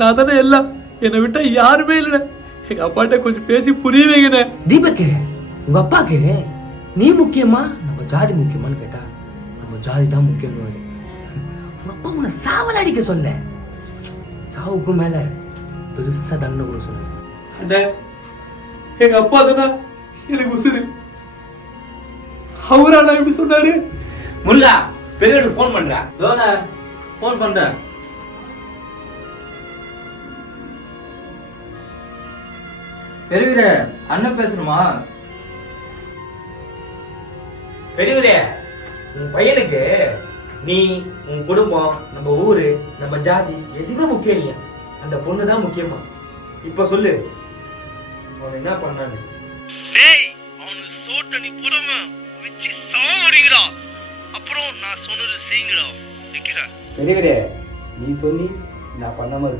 நான் தானே எல்லாம், என்னை விட்டா யாருமே இல்லைண்ணே. எங்க அப்பாட்ட கொஞ்சம் பேசி புரிய வைங்கண்ணே. தீபக்கு, உங்க அப்பாக்கு நீ முக்கியமா நம்ம ஜாதி முக்கியமான்னு கேட்டா நம்ம ஜாதி தான் முக்கியம். உங்க அப்பா உன்னை சாவல அடிக்க சொல்ல, சாவுக்கு மேல பெருசா தண்டனை கூட சொன்ன. அண்ணே, எங்க அப்பா தானே எனக்கு உசுரு. அவராண்ணா எப்படி சொன்னாரு? முருகா, பெரியவருக்கு போன் பண்றா. போன் பண்றேன். பெரியவரே, அண்ணன் பேசணுமா? பெரியவரே, உன் பையனுக்கு நீ, உன் குடும்பம், நம்ம ஊரு, நம்ம ஜாதி எதுவுமே முக்கியம் இல்லையா? அந்த பொண்ணு தான் முக்கியமா. இப்ப சொல்லு, அவன் என்ன பண்ணான்னு. டேய், அவனுக்கு சோட்ட நீ போடாம வச்சு சாவடிங்கடா. அப்புறம் நான் சொன்னது செய்யுங்கடா. நிக்கிறேன். பெரியவரே, நீ சொல்லி நான் பண்ணாம இருப்பேன்.